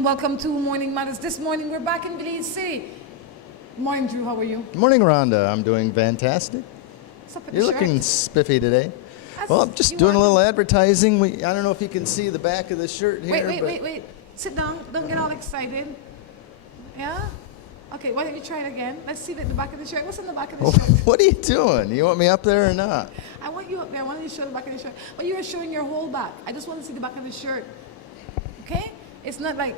and welcome to Morning Matters. This morning we're back in Belize City. Morning, Drew. How are you? Morning, Rhonda. I'm doing fantastic. What's up with You're the looking shirt? spiffy today. Well, I'm just doing a little advertising. I don't know if you can see the back of the shirt here. Wait. Sit down. Don't get all excited. Yeah? Okay, why don't you try it again? Let's see the back of the shirt. What's on the back of the shirt? What are you doing? You want me up there or not? I want you up there. I want you to show the back of the shirt. But you are showing your whole back. I just want to see the back of the shirt. Okay? It's not like,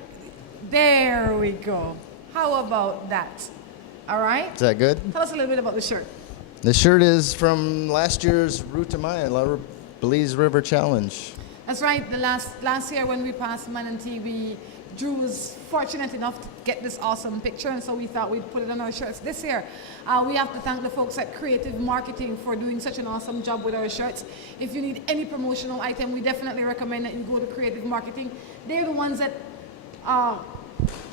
there we go. How about that? All right? Is that good? Tell us a little bit about the shirt. The shirt is from last year's Route Maya, Belize River Challenge. That's right. The last year when we passed Manatee, Drew was fortunate enough to get this awesome picture, and so we thought we'd put it on our shirts. This year, we have to thank the folks at Creative Marketing for doing such an awesome job with our shirts. If you need any promotional item, we definitely recommend that you go to Creative Marketing. They're the ones that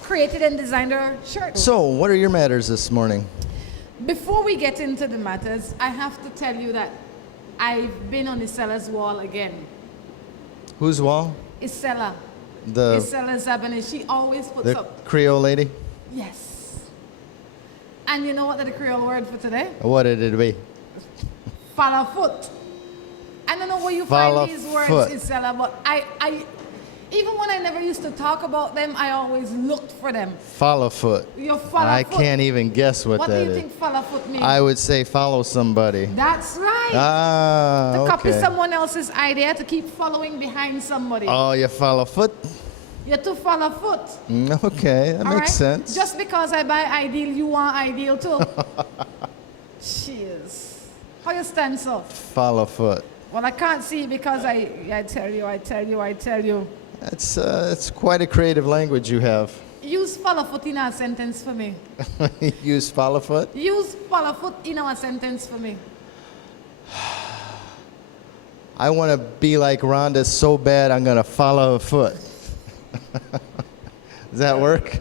created and designed our shirts. So, what are your matters this morning? Before we get into the matters, I have to tell you that I've been on Isella's wall again. Whose wall? Isella. The Isella Zabane. She always puts up. Creole lady? Yes. And you know what the Creole word for today? What did it be? Falafoot. I don't know where you find these words, Falafoot. Isella, but I even when I never used to talk about them, I always looked for them. Falafoot. Your falafoot. I can't even guess what that is. What do you think falafoot means? I would say follow somebody. That's right. Ah, To copy okay. someone else's idea, to keep following behind somebody. Oh, you follow foot? You're to falafoot. Okay, that All makes right? sense. Just because I buy Ideal, you want Ideal too. Cheers. How you stand, so? Follow foot. Well, I can't see because I tell you. It's quite a creative language you have. Use falafoot in a sentence for me. Use follow foot? Use falafoot in a sentence for me. I want to be like Rhonda so bad I'm going to follow a foot. Does that work?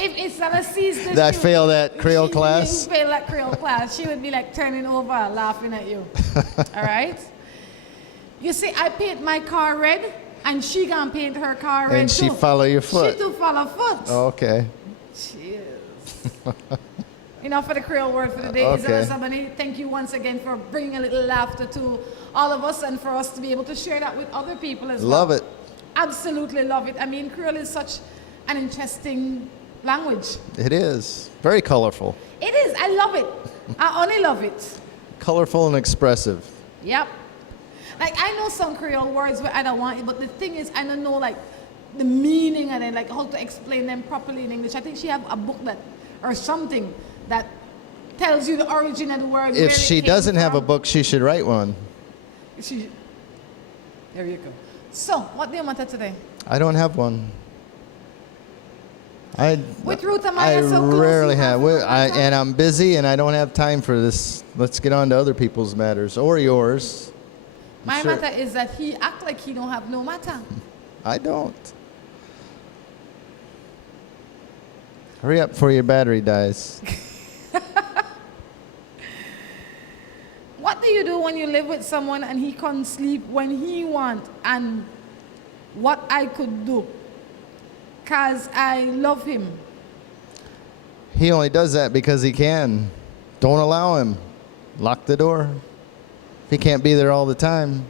If Isabella sees this, Did I fail that Creole class? You fail that Creole class. She would be like turning over, laughing at you. All right? You see, I paint my car red, and she gonna paint her car red And she too. follow your foot. She too follow foot. Oh, okay. Cheers. Enough for the Creole word for the day. Okay. Isabella Sabani, thank you once again for bringing a little laughter to all of us and for us to be able to share that with other people as well. Love it. Absolutely love it. I mean, Creole is such an interesting language. It is. Very colorful. It is. I love it. I only love it. Colorful and expressive. Yep. Like, I know some Creole words where I don't want it, but the thing is, I don't know, like, the meaning and then, like, how to explain them properly in English. I think she have a book that, or something, that tells you the origin of the word. If she doesn't have a book, she should write one. There you go. So, what do you matter today? I don't have one. With Ruth and I Maya, so close, rarely you have. Ruth And I'm busy and I don't have time for this. Let's get on to other people's matters or yours. My Sure. matter is that he act like he don't have no matter. I don't. Hurry up before your battery dies. What do you do when you live with someone and he can't sleep when he want, and what I could do? Because I love him. He only does that because he can. Don't allow him. Lock the door. If he can't be there all the time,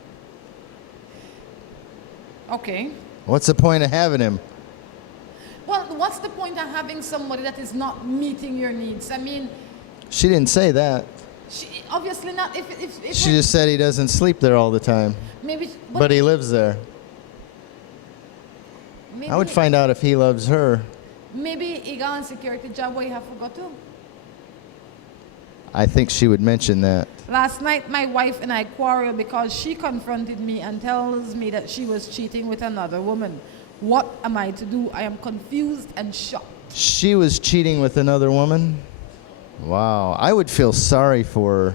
Okay. what's the point of having him? Well, what's the point of having somebody that is not meeting your needs? I mean, She didn't say that. obviously not. If She just said he doesn't sleep there all the time. maybe, But he lives there. maybe, I would find out if he loves her. Maybe he got a security job where he have forgot to. I think she would mention that. Last night, my wife and I quarreled because she confronted me and tells me that she was cheating with another woman. What am I to do? I am confused and shocked. She was cheating with another woman? Wow. I would feel sorry for her.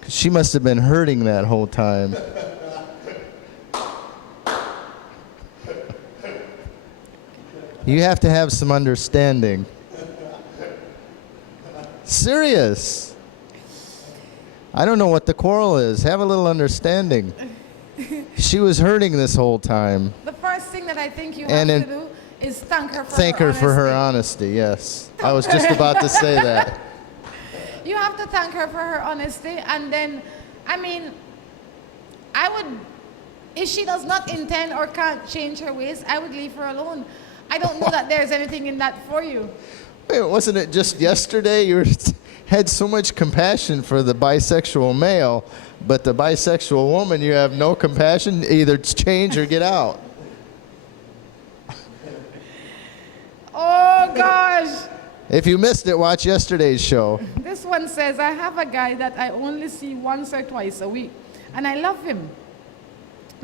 'Cause she must have been hurting that whole time. You have to have some understanding. Serious. I don't know what the quarrel is. Have a little understanding. She was hurting this whole time. The first thing that I think you And have then to do is thank her for Thank her her for her honesty. honesty, yes. I was just about to say that. You have to thank her for her honesty, and then, I mean, I would, if she does not intend or can't change her ways, I would leave her alone. I don't know that there's anything in that for you. Wait, wasn't it just yesterday you had so much compassion for the bisexual male, but the bisexual woman you have no compassion, either change or get out? Oh gosh! If you missed it, watch yesterday's show. This one says, I have a guy that I only see once or twice a week, and I love him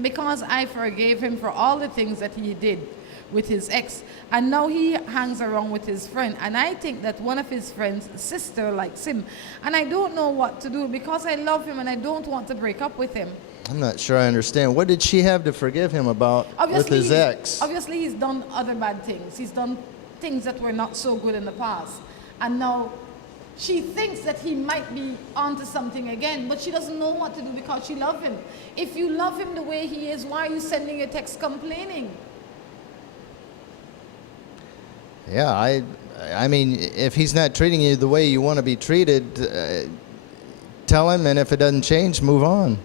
because I forgave him for all the things that he did with his ex, and now he hangs around with his friend, and I think that one of his friends' sister likes him, and I don't know what to do because I love him and I don't want to break up with him. I'm not sure I understand. What did she have to forgive him about with his ex? Obviously, he's done other bad things. He's done things that were not so good in the past, and now she thinks that he might be onto something again, but she doesn't know what to do because she loves him. If you love him the way he is, why are you sending a text complaining? Yeah, I mean, if he's not treating you the way you want to be treated, tell him, and if it doesn't change, move on.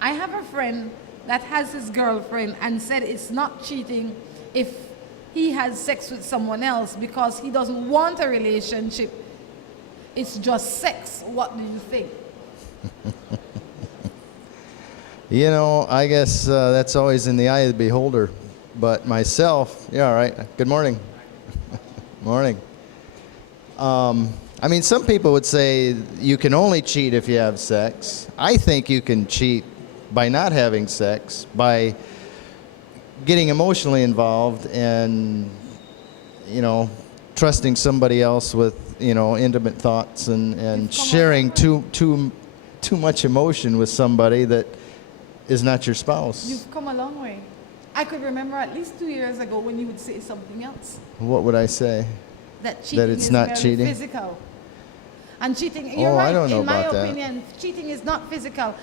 I have a friend that has his girlfriend and said it's not cheating if he has sex with someone else because he doesn't want a relationship. It's just sex. What do you think? You know, I guess that's always in the eye of the beholder. But myself, yeah, all right. Good morning. Morning. I mean, some people would say you can only cheat if you have sex. I think you can cheat by not having sex, by getting emotionally involved and, you know, trusting somebody else with, you know, intimate thoughts and sharing too much emotion with somebody that is not your spouse. You've come a long way. I could remember at least 2 years ago when you would say something else. What would I say? That cheating That it's is not very cheating? physical. And cheating, you're Oh, right, I don't know in my about that. opinion, cheating is not physical.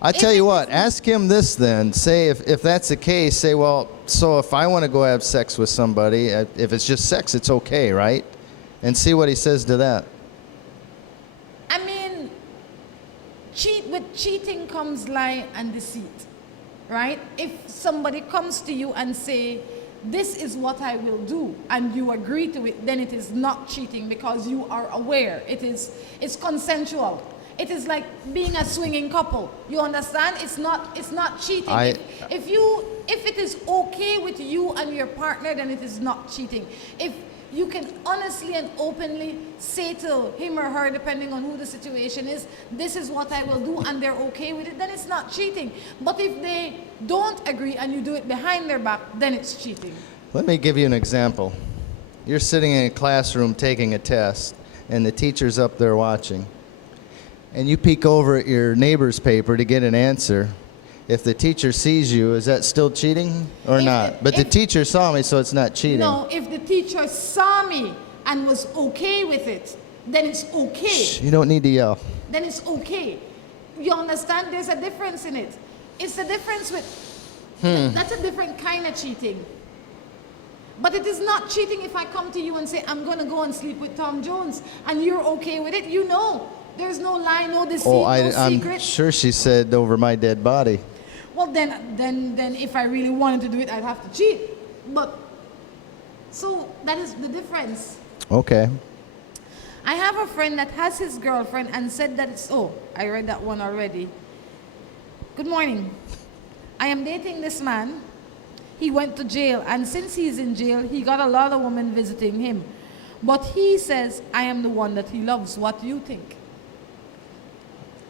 I tell you what, ask him this then. Say if that's the case, say, well, so if I want to go have sex with somebody, if it's just sex, it's okay, right? And see what he says to that. I mean, with cheating comes lie and deceit, right? If somebody comes to you and say, this is what I will do, and you agree to it, then it is not cheating because you are aware. It's consensual. It is like being a swinging couple. You understand? It's not cheating. If it is okay with you and your partner, then it is not cheating. If you can honestly and openly say to him or her, depending on who the situation is, this is what I will do, and they're okay with it, then it's not cheating. But if they don't agree and you do it behind their back, then it's cheating. Let me give you an example. You're sitting in a classroom taking a test, and the teacher's up there watching. And you peek over at your neighbor's paper to get an answer. If the teacher sees you, is that still cheating or not? But the teacher saw me, so it's not cheating. No, if the teacher saw me and was okay with it, then it's okay. Shh, you don't need to yell. Then it's okay. You understand? There's a difference in it. It's a difference with, that's a different kind of cheating. But it is not cheating if I come to you and say, I'm going to go and sleep with Tom Jones, and you're okay with it. You know, there's no lie, no deceit, no secret. I'm sure she said over my dead body. Well, then if I really wanted to do it, I'd have to cheat. But, so that is the difference. Okay. I have a friend that has his girlfriend and said that it's, oh, I read that one already. Good morning. I am dating this man. He went to jail, and since he's in jail, he got a lot of women visiting him. But he says, I am the one that he loves. What do you think?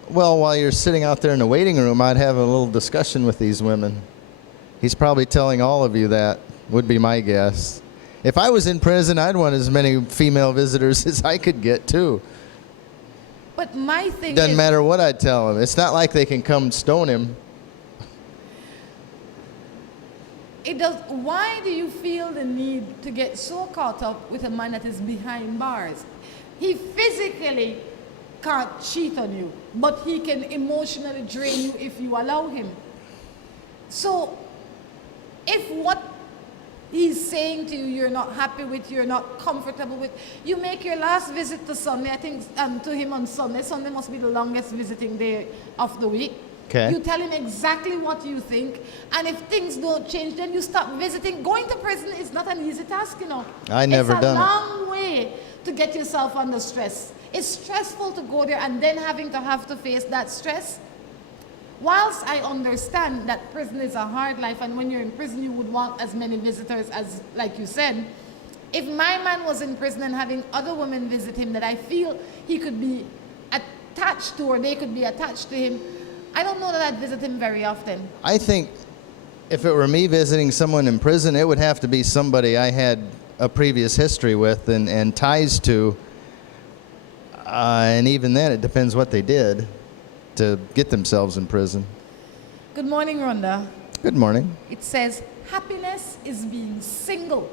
Well, while you're sitting out there in the waiting room, I'd have a little discussion with these women. He's probably telling all of you that, would be my guess. If I was in prison, I'd want as many female visitors as I could get, too. But my thing Doesn't matter what I tell him. It's not like they can come stone him. It does. Why do you feel the need to get so caught up with a man that is behind bars? He physically can't cheat on you, but he can emotionally drain you if you allow him. So, if what he's saying to you, you're not happy with, you're not comfortable with, you make your last visit to Sunday, I think, to him on Sunday. Sunday must be the longest visiting day of the week. Okay. You tell him exactly what you think, and if things don't change, then you stop visiting. Going to prison is not an easy task, you know. I never done it. It's a long way to get yourself under stress. It's stressful to go there and then have to face that stress. Whilst I understand that prison is a hard life, and when you're in prison, you would want as many visitors as, like you said, if my man was in prison and having other women visit him that I feel he could be attached to, or they could be attached to him, I don't know that I'd visit him very often. I think if it were me visiting someone in prison, it would have to be somebody I had a previous history with and ties to. And even then, it depends what they did to get themselves in prison. Good morning, Rhonda. Good morning. It says, happiness is being single.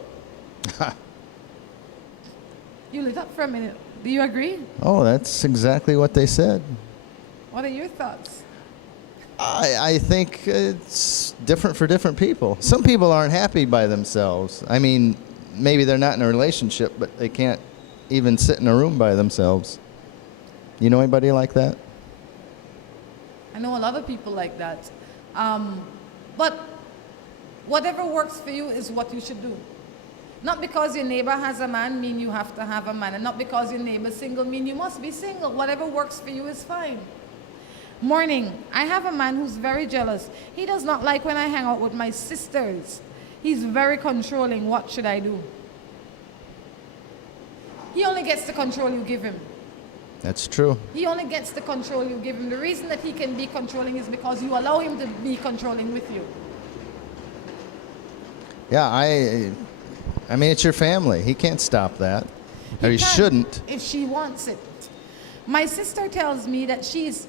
You lit up for a minute. Do you agree? Oh, that's exactly what they said. What are your thoughts? I think it's different for different people. Some people aren't happy by themselves. I mean, maybe they're not in a relationship, but they can't even sit in a room by themselves. You know anybody like that? I know a lot of people like that. But whatever works for you is what you should do. Not because your neighbor has a man mean you have to have a man, and not because your neighbor's single mean you must be single. Whatever works for you is fine. Morning, I have a man who's very jealous. He does not like when I hang out with my sisters. He's very controlling. What should I do? He only gets the control you give him. That's true. He only gets the control you give him. The reason that he can be controlling is because you allow him to be controlling with you. Yeah, I mean, it's your family. He can't stop that. Or he shouldn't. If she wants it. My sister tells me that she's...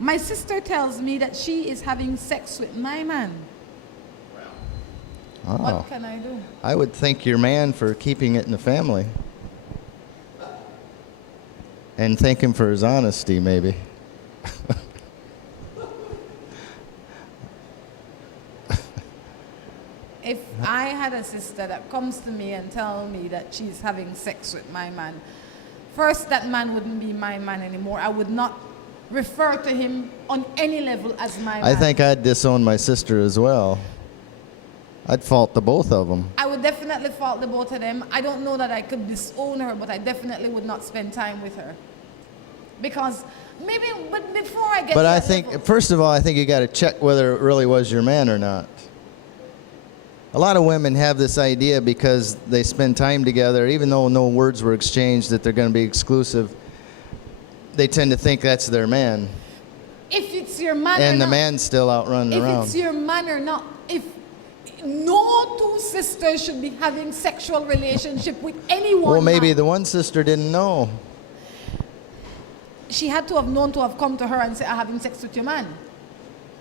My sister tells me that she is having sex with my man. Oh. What can I do? I would thank your man for keeping it in the family. And thank him for his honesty, maybe. If I had a sister that comes to me and tells me that she's having sex with my man, first, that man wouldn't be my man anymore. I would not refer to him on any level as my man. I think I'd disown my sister as well. I'd fault the both of them. I would definitely fault the both of them. I don't know that I could disown her, but I definitely would not spend time with her. Because maybe, but before I get But to I that think, level, first of all, I think you got to check whether it really was your man or not. A lot of women have this idea because they spend time together, even though no words were exchanged, that they're going to be exclusive. They tend to think that's their man. if it's your man or And the not, man's still out running if around. it's your man or not, if no two sisters should be having sexual relationship with anyone. Well, maybe man. the one sister didn't know. She had to have known to have come to her and say, I'm having sex with your man.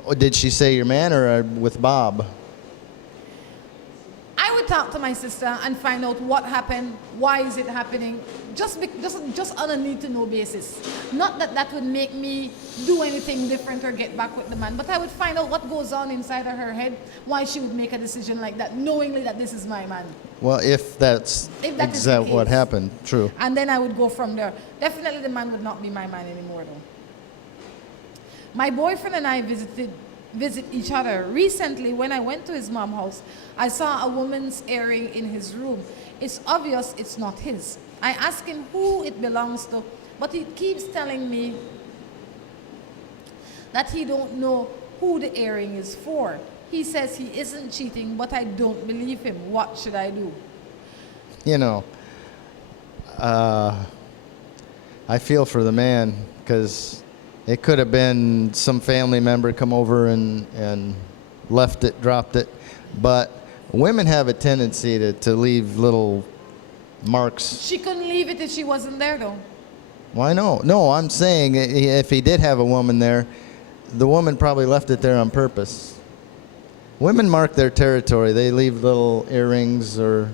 Or did she say your man or with Bob? I would talk to my sister and find out what happened, why is it happening, just on a need-to-know basis. Not that that would make me do anything different or get back with the man, but I would find out what goes on inside of her head, why she would make a decision like that, knowingly that this is my man. Well, if that's If that is the exactly what case. happened, true. And then I would go from there. Definitely the man would not be my man anymore, though. My boyfriend and I visit each other. Recently, when I went to his mom's house, I saw a woman's earring in his room. It's obvious it's not his. I asked him who it belongs to, but he keeps telling me that he don't know who the earring is for. He says he isn't cheating, but I don't believe him. What should I do? You know, I feel for the man because it could have been some family member come over and left it, dropped it. But women have a tendency to leave little marks. She couldn't leave it if she wasn't there, though. Why no? No, I'm saying if he did have a woman there, the woman probably left it there on purpose. Women mark their territory. They leave little earrings or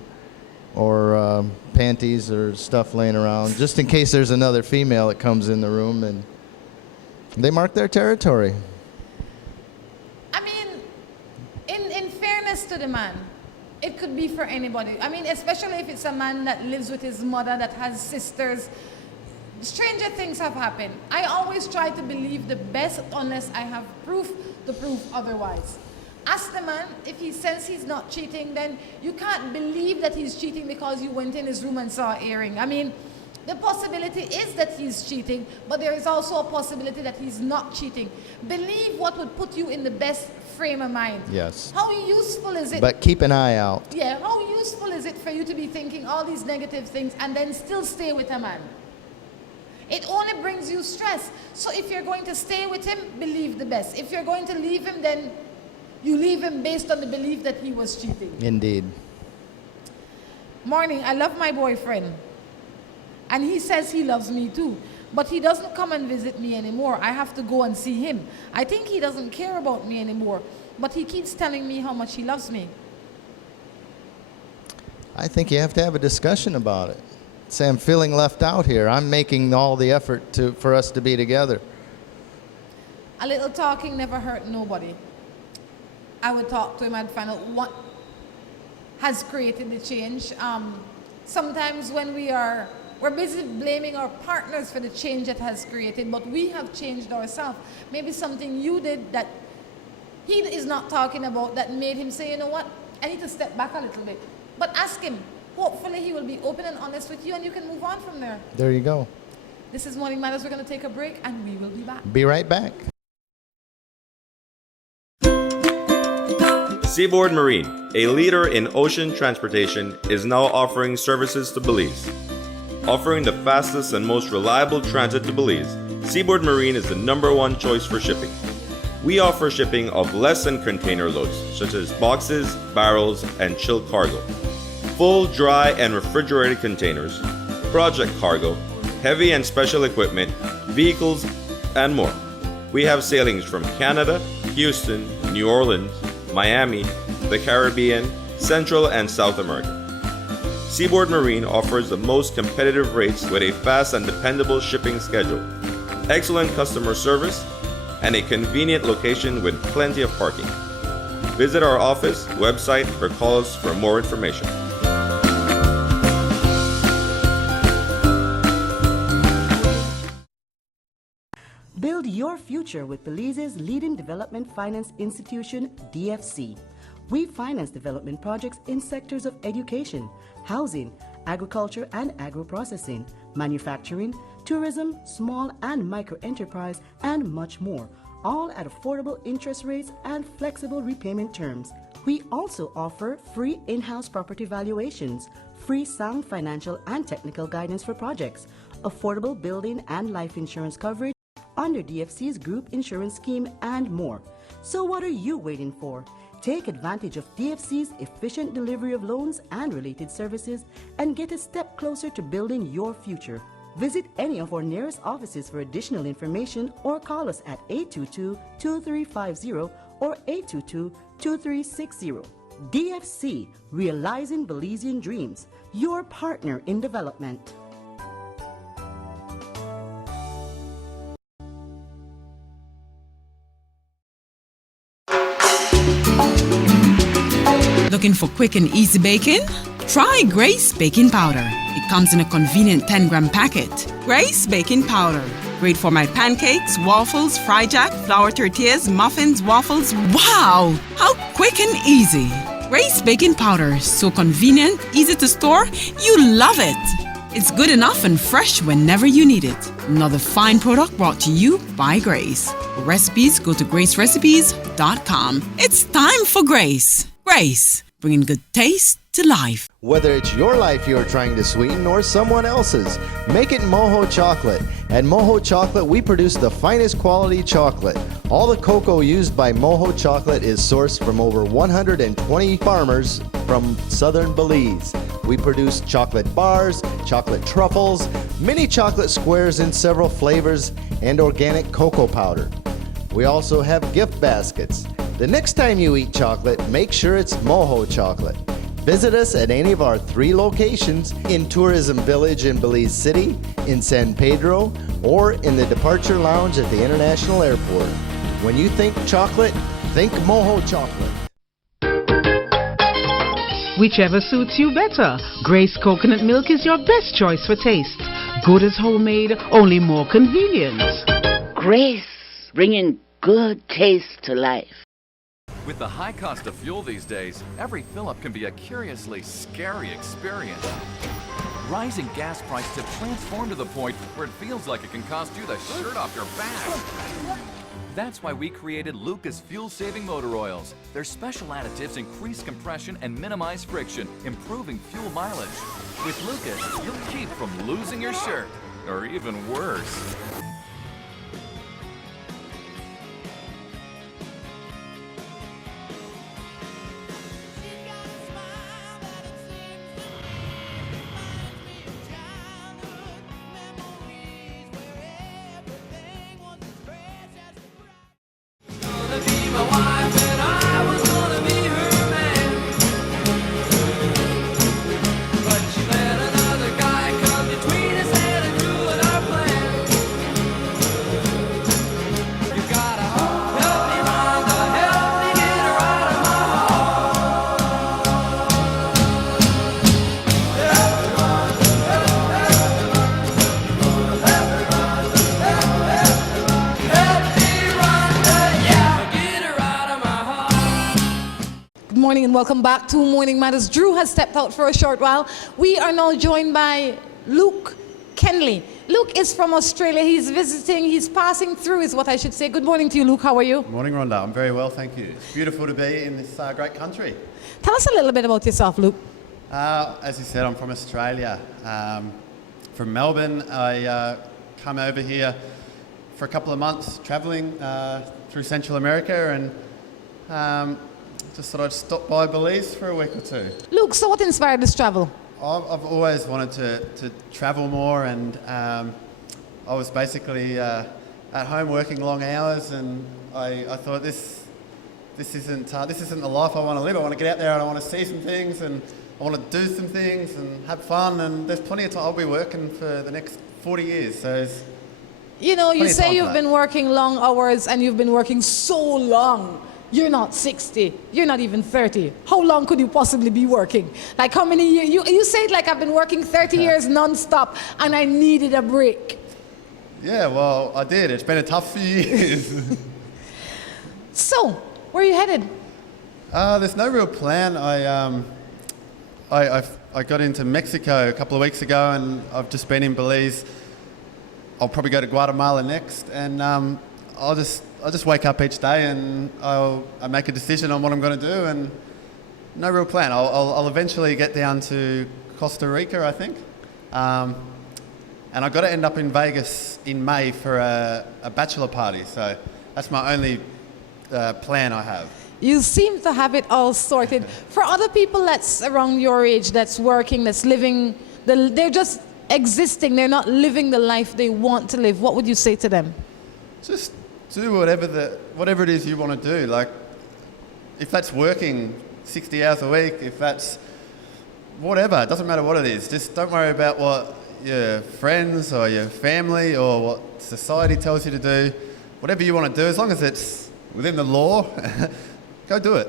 panties or stuff laying around just in case there's another female that comes in the room and They mark their territory. I mean, in fairness to the man, it could be for anybody. I mean, especially if it's a man that lives with his mother, that has sisters. Stranger things have happened. I always try to believe the best unless I have proof to prove otherwise. Ask the man, if he says he's not cheating, then you can't believe that he's cheating because you went in his room and saw an earring. I mean, the possibility is that he's cheating, but there is also a possibility that he's not cheating. Believe what would put you in the best frame of mind. Yes. How useful is it? But keep an eye out. Yeah, how useful is it for you to be thinking all these negative things and then still stay with a man? It only brings you stress. So if you're going to stay with him, believe the best. If you're going to leave him, then you leave him based on the belief that he was cheating. Indeed. Morning, I love my boyfriend. And he says he loves me too. But he doesn't come and visit me anymore. I have to go and see him. I think he doesn't care about me anymore. But he keeps telling me how much he loves me. I think you have to have a discussion about it. Say, I'm feeling left out here. I'm making all the effort for us to be together. A little talking never hurt nobody. I would talk to him and find out what has created the change. Sometimes when we're busy blaming our partners for the change that has created, but we have changed ourselves. Maybe something you did that he is not talking about that made him say, you know what, I need to step back a little bit. But ask him. Hopefully he will be open and honest with you and you can move on from there. There you go. This is Morning Matters. We're going to take a break and we will be back. Be right back. Seaboard Marine, a leader in ocean transportation, is now offering services to Belize. Offering the fastest and most reliable transit to Belize, Seaboard Marine is the #1 choice for shipping. We offer shipping of less than container loads, such as boxes, barrels, and chilled cargo. Full, dry, and refrigerated containers, project cargo, heavy and special equipment, vehicles, and more. We have sailings from Canada, Houston, New Orleans, Miami, the Caribbean, Central and South America. Seaboard Marine offers the most competitive rates with a fast and dependable shipping schedule, excellent customer service, and a convenient location with plenty of parking. Visit our office, website, or call us for more information. Build your future with Belize's leading development finance institution, DFC. We finance development projects in sectors of education, housing, agriculture and agro-processing, manufacturing, tourism, small and micro enterprise, and much more, all at affordable interest rates and flexible repayment terms. We also offer free in-house property valuations, free sound financial and technical guidance for projects, affordable building and life insurance coverage under DFC's group insurance scheme, and more. So what are you waiting for? Take advantage of DFC's efficient delivery of loans and related services and get a step closer to building your future. Visit any of our nearest offices for additional information or call us at 822-2350 or 822-2360. DFC, realizing Belizean dreams, your partner in development. Looking for quick and easy baking? Try Grace Baking Powder. It comes in a convenient 10-gram packet. Grace Baking Powder. Great for my pancakes, waffles, fry jack, flour tortillas, muffins, waffles. Wow! How quick and easy. Grace Baking Powder. So convenient, easy to store. You love it. It's good enough and fresh whenever you need it. Another fine product brought to you by Grace. For recipes, go to gracerecipes.com. It's time for Grace. Grace, bringing good taste to life. Whether it's your life you're trying to sweeten or someone else's, make it Moho Chocolate. At Moho Chocolate, we produce the finest quality chocolate. All the cocoa used by Moho Chocolate is sourced from over 120 farmers from southern Belize. We produce chocolate bars, chocolate truffles, mini chocolate squares in several flavors, and organic cocoa powder. We also have gift baskets. The next time you eat chocolate, make sure it's Moho Chocolate. Visit us at any of our 3 locations in Tourism Village in Belize City, in San Pedro, or in the Departure Lounge at the International Airport. When you think chocolate, think Moho chocolate. Whichever suits you better, Grace Coconut Milk is your best choice for taste. Good as homemade, only more convenient. Grace, bringing good taste to life. With the high cost of fuel these days, every fill-up can be a curiously scary experience. Rising gas prices have transformed to the point where it feels like it can cost you the shirt off your back. That's why we created Lucas fuel-saving motor oils. Their special additives increase compression and minimize friction, improving fuel mileage. With Lucas, you'll keep from losing your shirt, or even worse. And welcome back to Morning Matters. Drew has stepped out for a short while. We are now joined by Luke Kennelly. Luke is from Australia. He's visiting, he's passing through is what I should say. Good morning to you, Luke. How are you? Morning, Rhonda. I'm very well, thank you. It's beautiful to be in this great country. Tell us a little bit about yourself, Luke. As you said, I'm from Australia. From Melbourne, I come over here for a couple of months travelling through Central America, and just thought I'd stop by Belize for a week or 2. Luke, so what inspired this travel? I've always wanted to travel more, and I was basically at home working long hours, and I thought this isn't the life I want to live. I want to get out there and I want to see some things, and I want to do some things and have fun, and there's plenty of time. I'll be working for the next 40 years, so you know, you say you've been working long hours and you've been working so long. You're not 60. You're not even 30. How long could you possibly be working? Like how many years? You say it like I've been working 30 years non-stop and I needed a break. Yeah, well, I did. It's been a tough few years. So, where are you headed? There's no real plan. I got into Mexico a couple of weeks ago, and I've just been in Belize. I'll probably go to Guatemala next, and I'll just wake up each day and I make a decision on what I'm going to do, and no real plan. I'll eventually get down to Costa Rica, I think, and I've got to end up in Vegas in May for a bachelor party. So that's my only plan I have. You seem to have it all sorted. For other people that's around your age, that's working, that's living, they're just existing, they're not living the life they want to live, what would you say to them? Just do whatever it is you want to do. Like, if that's working 60 hours a week, if that's whatever, it doesn't matter what it is. Just don't worry about what your friends or your family or what society tells you to do. Whatever you want to do, as long as it's within the law, go do it.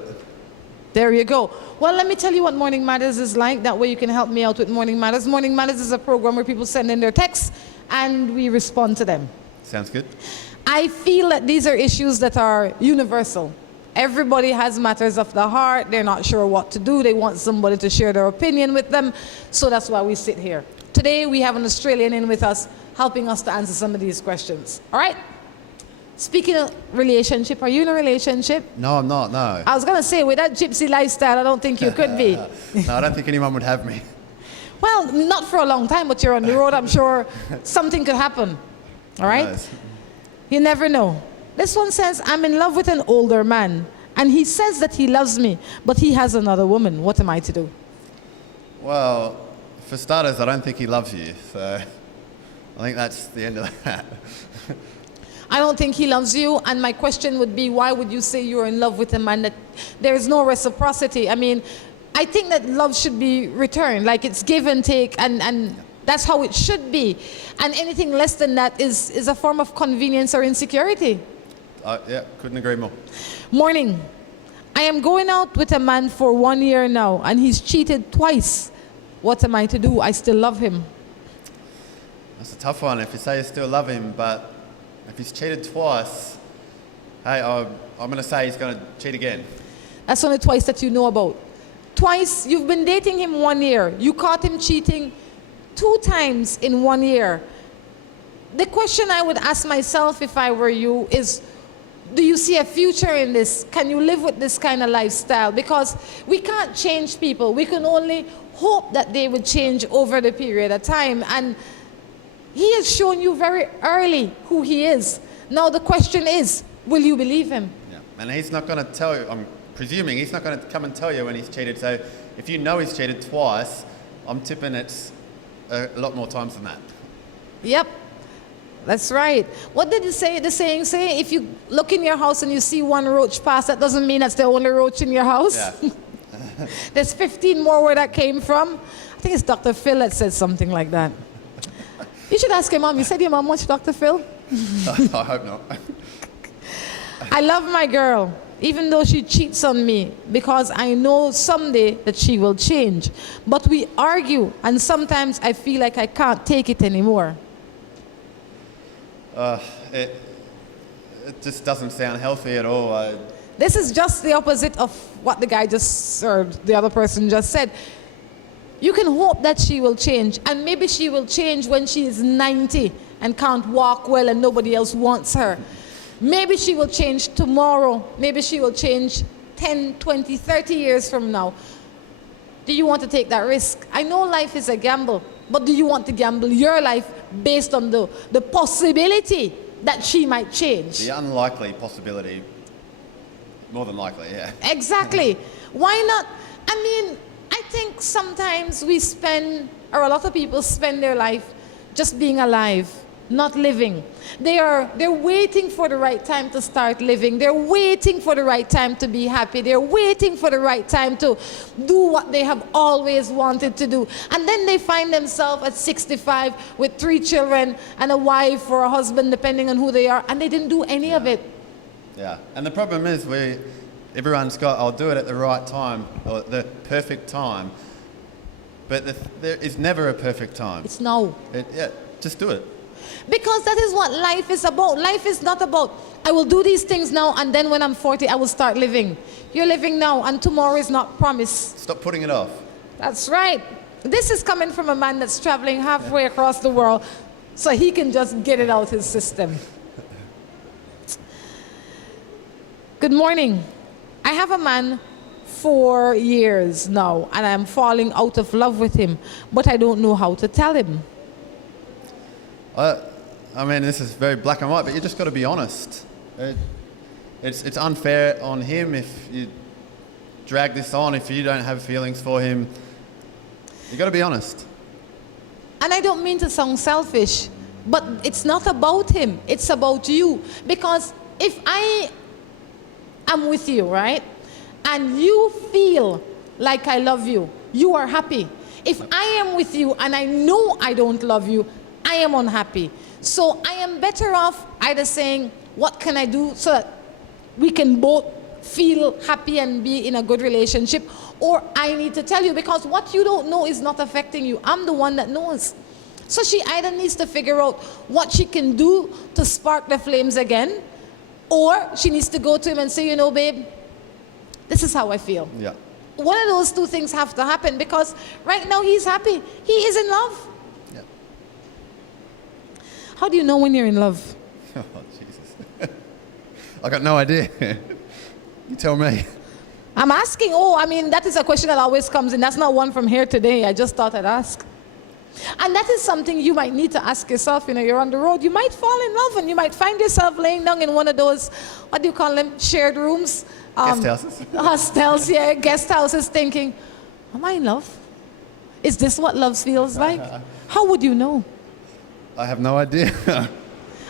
There you go. Well, let me tell you what Morning Matters is like. That way you can help me out with Morning Matters. Morning Matters is a program where people send in their texts and we respond to them. Sounds good. I feel that these are issues that are universal. Everybody has matters of the heart. They're not sure what to do. They want somebody to share their opinion with them. So that's why we sit here. Today we have an Australian in with us helping us to answer some of these questions. All right? Speaking of relationship, are you in a relationship? No, I'm not, no. I was going to say, with that gypsy lifestyle, I don't think you could be. No, I don't think anyone would have me. Well, not for a long time, but you're on the road. I'm sure something could happen. All right? Nice. You never know. This one says, I'm in love with an older man, and he says that he loves me, but he has another woman. What am I to do? Well, for starters, I don't think he loves you, so I think that's the end of that. I don't think he loves you, and my question would be, why would you say you're in love with a man that there is no reciprocity? I mean, I think that love should be returned, like it's give and take, and that's how it should be. And anything less than that is a form of convenience or insecurity. Yeah, couldn't agree more. Morning. I am going out with a man for 1 year now, and he's cheated twice. What am I to do? I still love him. That's a tough one if you say you still love him, but if he's cheated twice, hey, I'm going to say he's going to cheat again. That's only twice that you know about. Twice, you've been dating him 1 year. You caught him cheating 2 times in 1 year. The question I would ask myself if I were you is, do you see a future in this? Can you live with this kind of lifestyle? Because we can't change people. We can only hope that they would change over the period of time. And he has shown you very early who he is. Now the question is, will you believe him? Yeah. And he's not going to tell you, I'm presuming he's not going to come and tell you when he's cheated. So if you know he's cheated twice, I'm tipping it's a lot more times than that. Yep. That's right. What did the saying say? If you look in your house and you see one roach pass, that doesn't mean that's the only roach in your house. Yeah. There's 15 more where that came from. I think it's Dr. Phil that said something like that. You should ask your mom. You said your mom watched Dr. Phil? I hope not. I love my girl, even though she cheats on me, because I know someday that she will change. But we argue, and sometimes I feel like I can't take it anymore. It just doesn't sound healthy at all. This is just the opposite of what the guy or the other person just said. You can hope that she will change, and maybe she will change when she is 90 and can't walk well and nobody else wants her. Maybe she will change tomorrow. Maybe she will change 10, 20, 30 years from now. Do you want to take that risk? I know life is a gamble, but do you want to gamble your life based on the possibility that she might change? The unlikely possibility, more than likely, yeah. Exactly. Why not? I mean, I think sometimes we spend, or a lot of people spend their life just being alive, not living. They're waiting for the right time to start living. They're waiting for the right time to be happy. They're waiting for the right time to do what they have always wanted to do. And then they find themselves at 65 with 3 children and a wife or a husband, depending on who they are, and they didn't do any of it. Yeah, and the problem is everyone's got, I'll do it at the right time, or the perfect time. But there is never a perfect time. It's now. Yeah, just do it. Because that is what life is about. Life is not about, I will do these things now, and then when I'm 40, I will start living. You're living now, and tomorrow is not promised. Stop putting it off. That's right. This is coming from a man that's traveling halfway across the world, so he can just get it out his system. Good morning. I have a man 4 years now, and I'm falling out of love with him, but I don't know how to tell him. I mean, this is very black and white, but you just got to be honest. It's unfair on him if you drag this on, if you don't have feelings for him. You got to be honest. And I don't mean to sound selfish, but it's not about him. It's about you. Because if I am with you, right, and you feel like I love you, you are happy. If I am with you and I know I don't love you, I am unhappy. So I am better off either saying, what can I do so that we can both feel happy and be in a good relationship, or I need to tell you, because what you don't know is not affecting you. I'm the one that knows. So she either needs to figure out what she can do to spark the flames again, or she needs to go to him and say, you know, babe, this is how I feel. Yeah. One of those two things have to happen, because right now he's happy. He is in love. Yeah. How do you know when you're in love? Oh, Jesus. I got no idea. You tell me. I'm asking. Oh, I mean, that is a question that always comes in. That's not one from here today. I just thought I'd ask. And that is something you might need to ask yourself. You know, you're on the road. You might fall in love, and you might find yourself laying down in one of those, what do you call them, shared rooms? Guest houses. Hostels, yeah, guest houses, thinking, am I in love? Is this what love feels like? How would you know? I have no idea.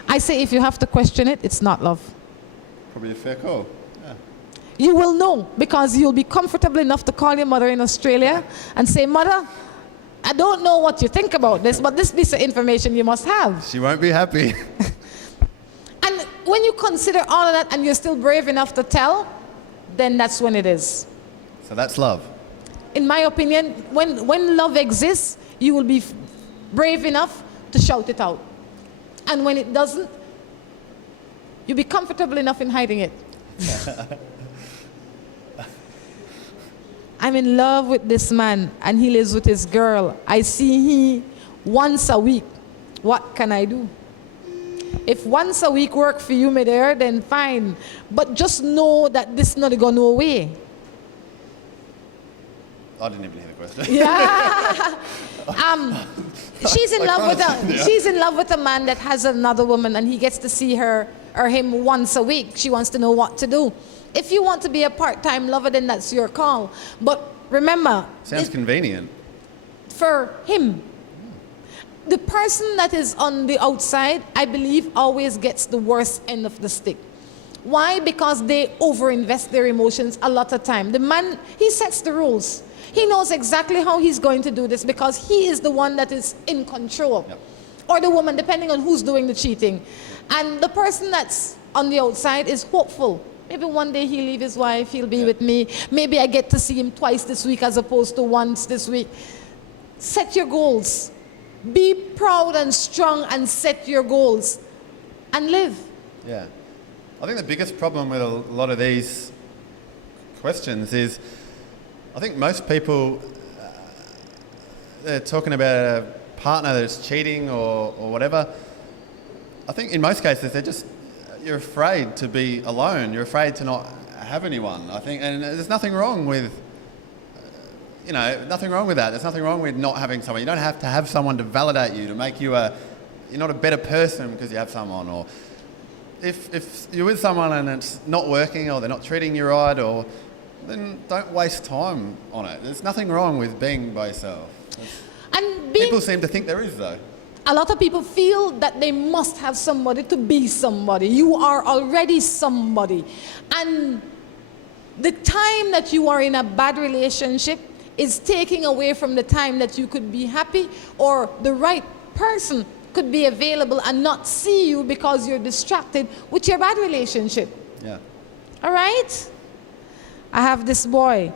I say if you have to question it, it's not love. Probably a fair call. Yeah. You will know because you'll be comfortable enough to call your mother in Australia and say, Mother, I don't know what you think about this, but this piece of information you must have. She won't be happy. And when you consider all of that and you're still brave enough to tell, then that's when it is. So that's love. In my opinion, when love exists, you will be brave enough to shout it out. And when it doesn't, you'll be comfortable enough in hiding it. I'm in love with this man and he lives with his girl. I see him once a week. What can I do? If once a week work for you, my dear, then fine. But just know that this is not going no way. I didn't even hear the question. Yeah. She's in love with a man that has another woman and he gets to see her or him once a week. She wants to know what to do. If you want to be a part-time lover, then that's your call. But remember, Sounds convenient. For him, the person that is on the outside, I believe, always gets the worst end of the stick. Why? Because they overinvest their emotions a lot of time. The man, he sets the rules. He knows exactly how he's going to do this because he is the one that is in control. Yep. Or the woman, depending on who's doing the cheating. And the person that's on the outside is hopeful. Maybe one day he'll leave his wife, he'll be with me. Maybe I get to see him twice this week as opposed to once this week. Set your goals. Be proud and strong and set your goals. And live. Yeah. I think the biggest problem with a lot of these questions is I think most people, they're talking about a partner that's cheating or whatever. I think in most cases you're afraid to be alone. You're afraid to not have anyone. I think, and there's nothing wrong with, nothing wrong with that. There's nothing wrong with not having someone. You don't have to have someone to validate you, to make you you're not a better person because you have someone. Or if you're with someone and it's not working or they're not treating you right, then don't waste time on it. There's nothing wrong with being by yourself. People seem to think there is, though. A lot of people feel that they must have somebody to be somebody. You are already somebody. And the time that you are in a bad relationship is taking away from the time that you could be happy or the right person could be available and not see you because you're distracted with your bad relationship. Yeah. All right? I have this boy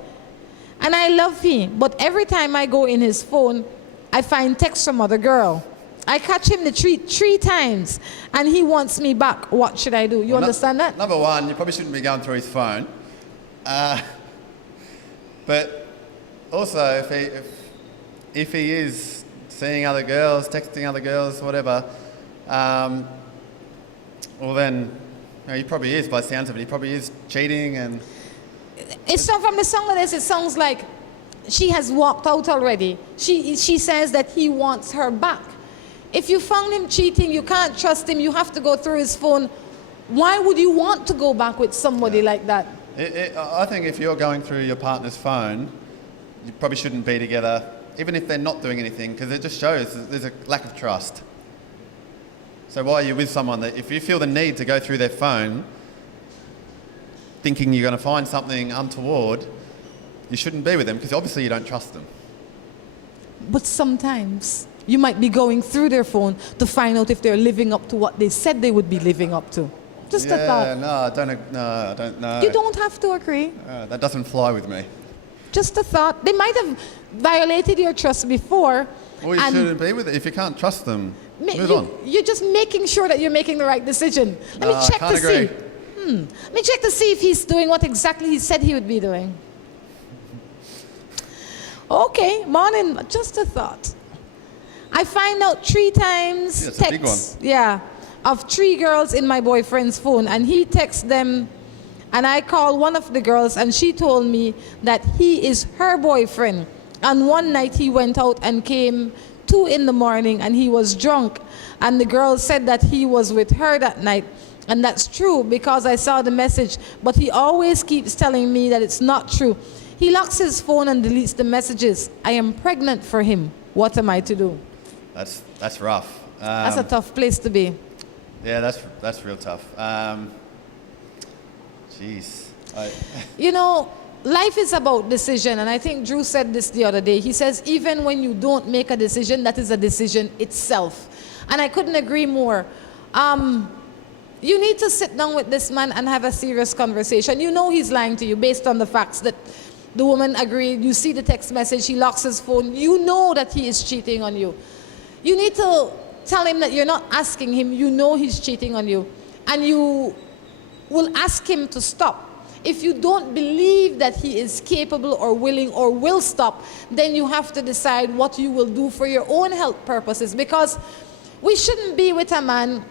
and I love him, but every time I go in his phone, I find texts from other girl. I catch him the three times and he wants me back. What should I do? You understand that? Number one, you probably shouldn't be going through his phone. But also, if he is seeing other girls, texting other girls, whatever, well then, he probably is, by the sounds of it. He probably is cheating and... It's from the song of this, it sounds like she has walked out already. She says that he wants her back. If you found him cheating, you can't trust him, you have to go through his phone. Why would you want to go back with somebody like that? I think if you're going through your partner's phone, you probably shouldn't be together, even if they're not doing anything, because it just shows there's a lack of trust. So why are you with someone that, if you feel the need to go through their phone, thinking you're going to find something untoward, you shouldn't be with them, because obviously you don't trust them. But sometimes you might be going through their phone to find out if they're living up to what they said they would be living up to. Just a thought. I don't know. You don't have to agree. That doesn't fly with me. Just a thought. They might have violated your trust before. Or you shouldn't be with it. If you can't trust them, move on. You're just making sure that you're making the right decision. Let me check to see. Let me check to see if he's doing what exactly he said he would be doing. Okay, morning. Just a thought. I find out 3 times that's a big one. Yeah, of 3 girls in my boyfriend's phone, and he texts them, and I call one of the girls, and she told me that he is her boyfriend. And one night he went out and came 2 in the morning, and he was drunk, and the girl said that he was with her that night. And that's true because I saw the message, but he always keeps telling me that it's not true. He locks his phone and deletes the messages. I am pregnant for him. What am I to do? That's rough. That's a tough place to be. Yeah, that's real tough. Jeez. You know, life is about decision, and I think Drew said this the other day. He says, even when you don't make a decision, that is a decision itself. And I couldn't agree more. You need to sit down with this man and have a serious conversation. You know he's lying to you based on the facts that the woman agreed. You see the text message, he locks his phone. You know that he is cheating on you. You need to tell him that you're not asking him. You know he's cheating on you. And you will ask him to stop. If you don't believe that he is capable or willing or will stop, then you have to decide what you will do for your own health purposes. Because we shouldn't be with a man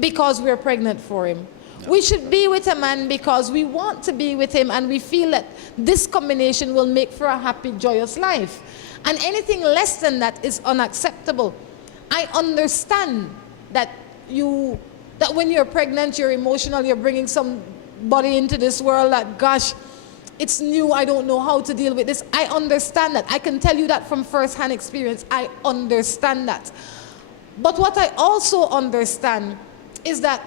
because we're pregnant for him. No. We should be with a man because we want to be with him and we feel that this combination will make for a happy, joyous life. And anything less than that is unacceptable. I understand that when you're pregnant, you're emotional, you're bringing somebody into this world that, gosh, it's new, I don't know how to deal with this. I understand that. I can tell you that from first-hand experience. I understand that. But what I also understand is that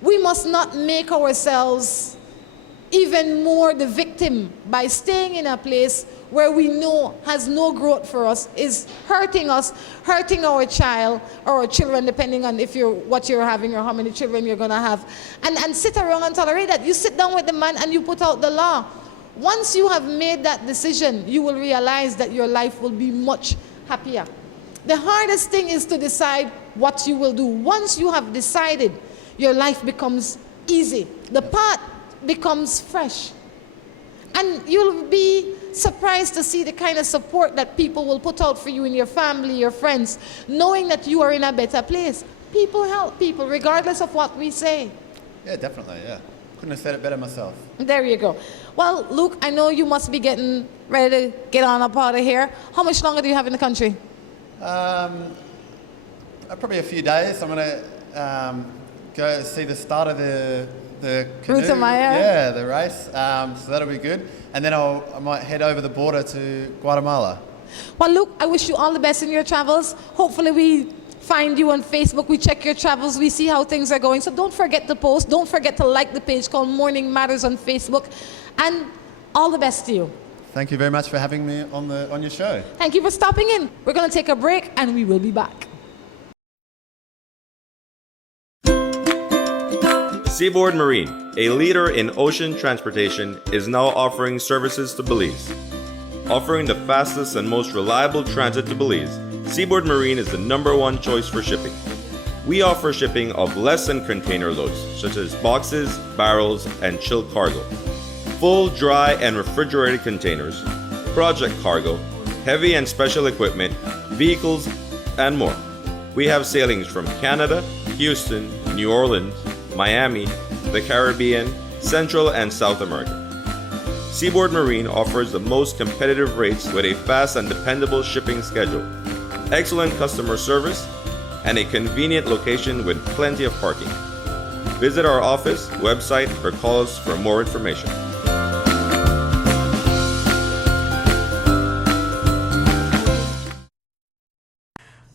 we must not make ourselves even more the victim by staying in a place where we know has no growth for us, is hurting us, hurting our child or our children, depending on what you're having or how many children you're going to have, and sit around and tolerate that. You sit down with the man and you put out the law. Once you have made that decision, you will realize that your life will be much happier. The hardest thing is to decide what you will do. Once you have decided, your life becomes easy. The path becomes fresh. And you'll be surprised to see the kind of support that people will put out for you in your family, your friends, knowing that you are in a better place. People help people, regardless of what we say. Yeah, definitely, yeah. Couldn't have said it better myself. There you go. Well, Luke, I know you must be getting ready to get on up out of here. How much longer do you have in the country? Probably a few days. I'm going to go see the start of the canoe. Ruta Maya? Yeah, the race. So that'll be good. And then I might head over the border to Guatemala. Well, Luke, I wish you all the best in your travels. Hopefully we find you on Facebook. We check your travels. We see how things are going. So don't forget to post. Don't forget to like the page called Morning Matters on Facebook. And all the best to you. Thank you very much for having me on your show. Thank you for stopping in. We're going to take a break and we will be back. Seaboard Marine, a leader in ocean transportation, is now offering services to Belize. Offering the fastest and most reliable transit to Belize, Seaboard Marine is the #1 choice for shipping. We offer shipping of less than container loads, such as boxes, barrels, and chilled cargo. Full, dry, and refrigerated containers, project cargo, heavy and special equipment, vehicles, and more. We have sailings from Canada, Houston, New Orleans, Miami, the Caribbean, Central and South America. Seaboard Marine offers the most competitive rates with a fast and dependable shipping schedule, excellent customer service, and a convenient location with plenty of parking. Visit our office, website, or call us for more information.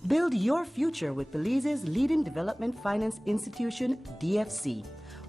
Build your future with Belize's leading development finance institution, DFC.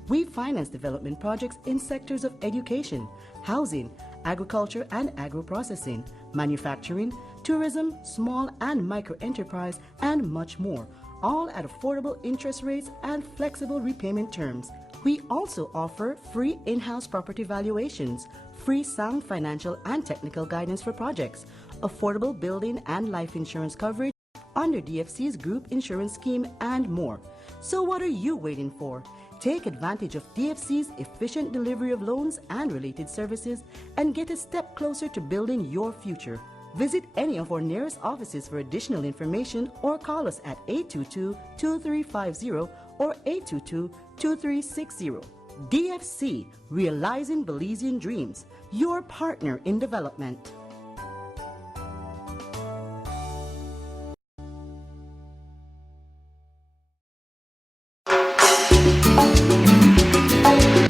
We finance development projects in sectors of education, housing, agriculture and agro-processing, manufacturing, tourism, small and micro enterprise, and much more, all at affordable interest rates and flexible repayment terms. We also offer free in-house property valuations, free sound financial and technical guidance for projects, affordable building and life insurance coverage under DFC's group insurance scheme, and more. So what are you waiting for? Take advantage of DFC's efficient delivery of loans and related services and get a step closer to building your future. Visit any of our nearest offices for additional information or call us at 822-2350 or 822-2360. DFC, realizing Belizean dreams, your partner in development.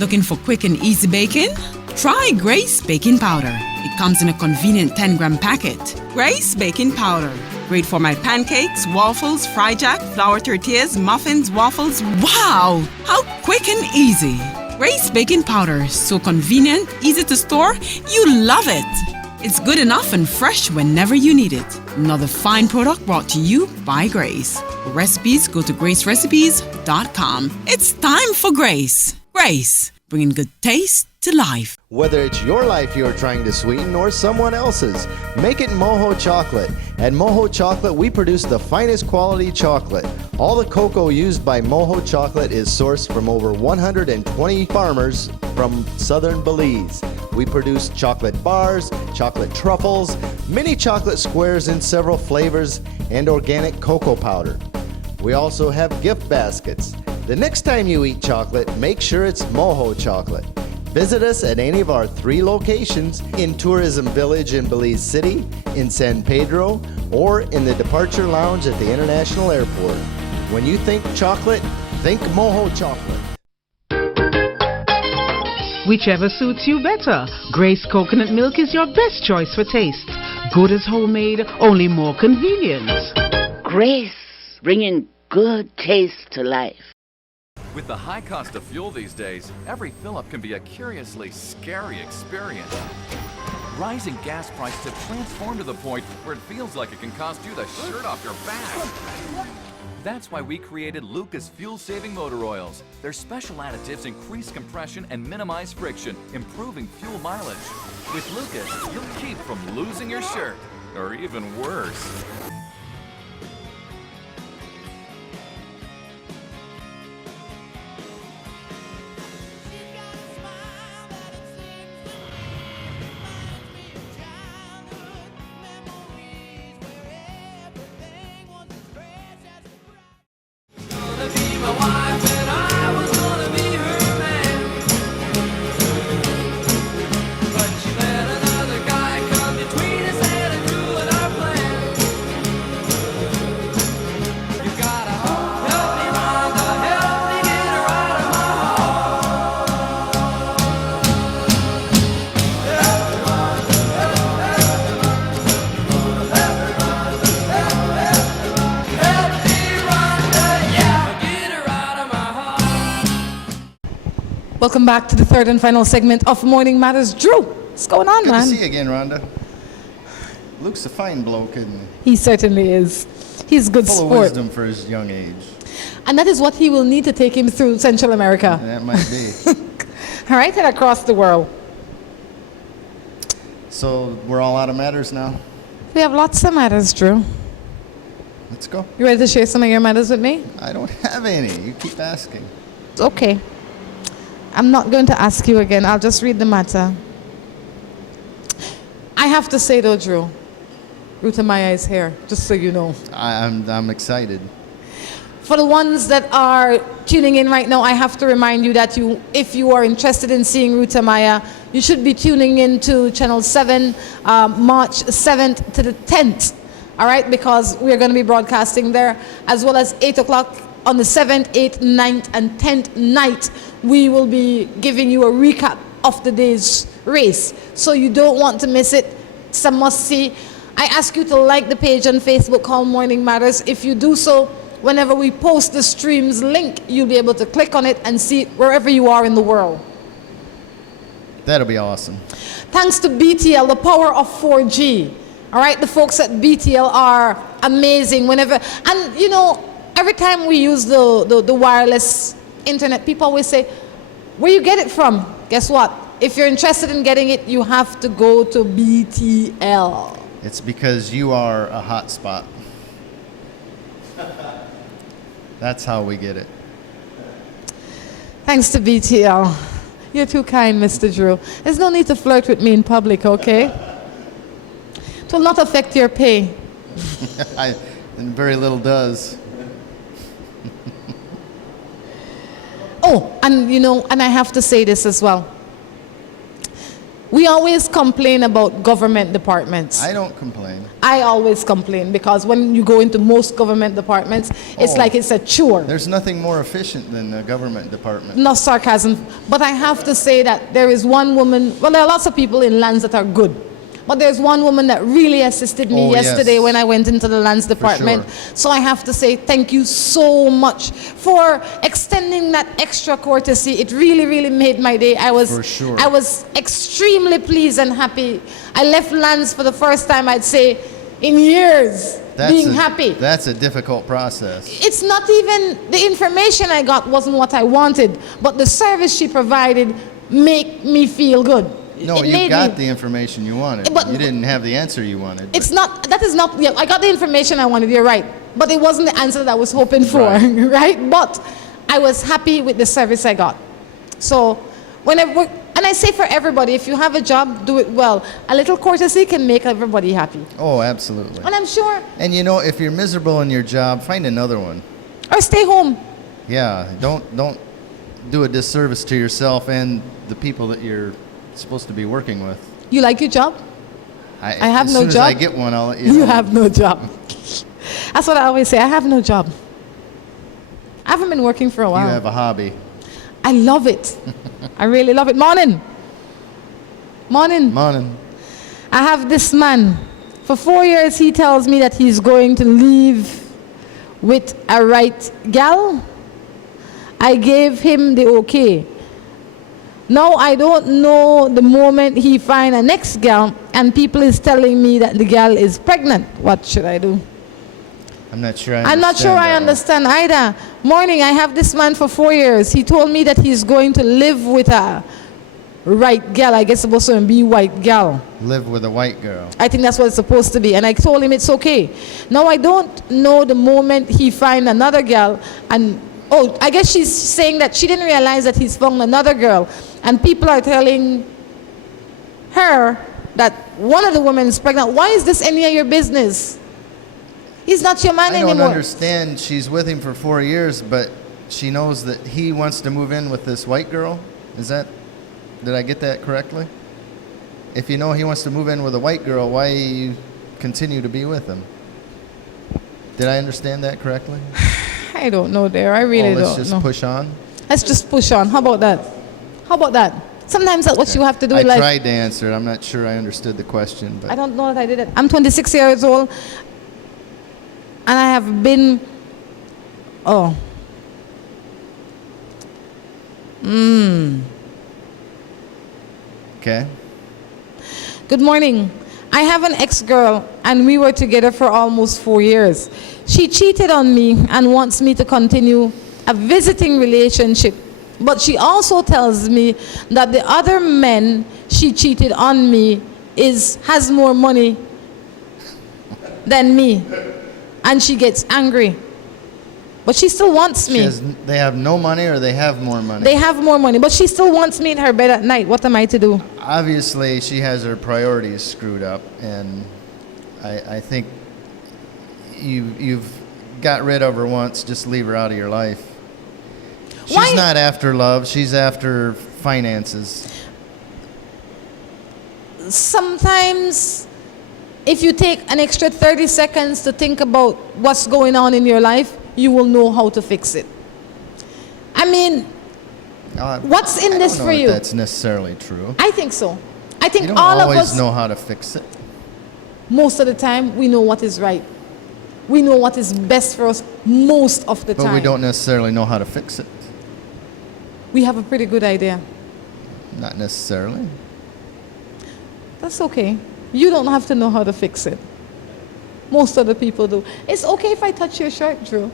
Looking for quick and easy baking? Try Grace Baking Powder. It comes in a convenient 10-gram packet. Grace Baking Powder. Great for my pancakes, waffles, fry jack, flour tortillas, muffins, waffles. Wow! How quick and easy! Grace baking powder, so convenient, easy to store, you love it. It's good enough and fresh whenever you need it. Another fine product brought to you by Grace. For recipes, go to gracerecipes.com. It's time for Grace. Grace, bringing good taste to life. Whether it's your life you're trying to sweeten or someone else's, make it Moho Chocolate. At Moho Chocolate, we produce the finest quality chocolate. All the cocoa used by Moho Chocolate is sourced from over 120 farmers from southern Belize. We produce chocolate bars, chocolate truffles, mini chocolate squares in several flavors, and organic cocoa powder. We also have gift baskets. The next time you eat chocolate, make sure it's Moho Chocolate. Visit us at any of our 3 locations in Tourism Village in Belize City, in San Pedro, or in the Departure Lounge at the International Airport. When you think chocolate, think Moho Chocolate. Whichever suits you better, Grace coconut milk is your best choice for taste. Good as homemade, only more convenient. Grace, bringing good taste to life. With the high cost of fuel these days, every fill-up can be a curiously scary experience. Rising gas prices have transformed to the point where it feels like it can cost you the shirt off your back. That's why we created Lucas fuel-saving motor oils. Their special additives increase compression and minimize friction, improving fuel mileage. With Lucas, you'll keep from losing your shirt, or even worse. Welcome back to the third and final segment of Morning Matters. Drew, what's going on, Good man? to see you again, Rhonda. Luke's a fine bloke and He certainly is. He's good full of sport. wisdom for his young age. And that is what he will need to take him through Central America. That might be. All right, and across the world. So we're all out of matters now? We have lots of matters, Drew. Let's go. You ready to share some of your matters with me? I don't have any. You keep asking. Okay. I'm not going to ask you again. I'll just read the matter. I have to say though, Drew, Ruta Maya is here, just so you know. I'm excited. For the ones that are tuning in right now, I have to remind you that if you are interested in seeing Ruta Maya, you should be tuning in to Channel 7, March 7th to the 10th. All right, because we're going to be broadcasting there, as well as 8 o'clock on the 7th, 8th, 9th, and 10th night. We will be giving you a recap of the day's race, so you don't want to miss it. It's a must-see. I ask you to like the page on Facebook called Morning Matters. If you do so, whenever we post the streams link, you'll be able to click on it and see it wherever you are in the world. That'll be awesome. Thanks to BTL, the power of 4G. All right, the folks at BTL are amazing. And you know, every time we use the wireless internet, people always say, where you get it from? Guess what? If you're interested in getting it, you have to go to BTL. It's because you are a hot spot. That's how we get it. Thanks to BTL. You're too kind, Mr. Drew. There's no need to flirt with me in public, okay? It will not affect your pay. And very little does. Oh, and you know, and I have to say this as well. We always complain about government departments. I don't complain. I always complain because when you go into most government departments, it's like it's a chore. There's nothing more efficient than a government department. No sarcasm, but I have to say that there is one woman, well, there are lots of people in lands that are good, But there's one woman that really assisted me yesterday yes. when I went into the lands department. sure. So I have to say thank you so much for extending that extra courtesy. It really, really made my day. I was For sure. I was extremely pleased and happy. I left lands for the first time, I'd say, in years, being happy. That's a difficult process. It's not even, the information I got wasn't what I wanted, but the service she provided made me feel good. No, It you made got me- the information you wanted. But- You didn't have the answer you wanted. It's not, that is not, yeah, I got the information I wanted, you're right. But it wasn't the answer that I was hoping for, Right. right? But I was happy with the service I got. So, whenever, and I say for everybody, if you have a job, do it well. A little courtesy can make everybody happy. Oh, absolutely. And I'm sure, And you know, if you're miserable in your job, find another one. or stay home. Yeah, don't do a disservice to yourself and the people that you're supposed to be working with. You like your job? I have as no soon job. As I get one, I'll let you You know. have no job. That's what I always say. I have no job. I haven't been working for a while. You have a hobby. I love it. I really love it. Morning. Morning. Morning. I have this man. For 4 years, he tells me that he's going to leave with a right gal. I gave him the okay. Now I don't know the moment he find a next gal and people is telling me that the gal is pregnant. What should I do? I'm not sure I'm not sure I understand either. Morning, I have this man for 4 years. He told me that he's going to live with a right gal. I guess it's supposed to be white gal. Live with a white girl. I think that's what it's supposed to be. And I told him it's okay. Now I don't know the moment he find another gal and oh, I guess she's saying that she didn't realize that he's found another girl. And people are telling her that one of the women is pregnant. Why is this any of your business? He's not your man I don't anymore. understand. She's with him for 4 years, but she knows that he wants to move in with this white girl. Did I get that correctly? If you know he wants to move in with a white girl, why you continue to be with him? Did I understand that correctly? I don't know there. I really let's don't just know. push on. Let's just push on. How about that? How about that? Sometimes that's what you have to do I in life. tried to answer it. I'm not sure I understood the question, but I don't know that I did it. I'm 26 years old, and I have been. Oh. okay. Good morning. I have an ex-girl, and we were together for almost 4 years. She cheated on me and wants me to continue a visiting relationship. But she also tells me that the other men she cheated on me has more money than me. And she gets angry. But she still wants me. They have no money or they have more money? They have more money, but she still wants me in her bed at night. What am I to do? Obviously, she has her priorities screwed up, and I think you've got rid of her once. Just leave her out of your life. She's not after love. She's after finances. Sometimes, if you take an extra 30 seconds to think about what's going on in your life, you will know how to fix it. I mean, what's in this for you? That's necessarily true. I think so. I think You don't all of always us, know how to fix it. most of the time, we know what is right. We know what is best for us most of the time. But we don't necessarily know how to fix it. We have a pretty good idea. Not necessarily. That's okay. You don't have to know how to fix it. Most of the people do. It's okay if I touch your shirt, Drew.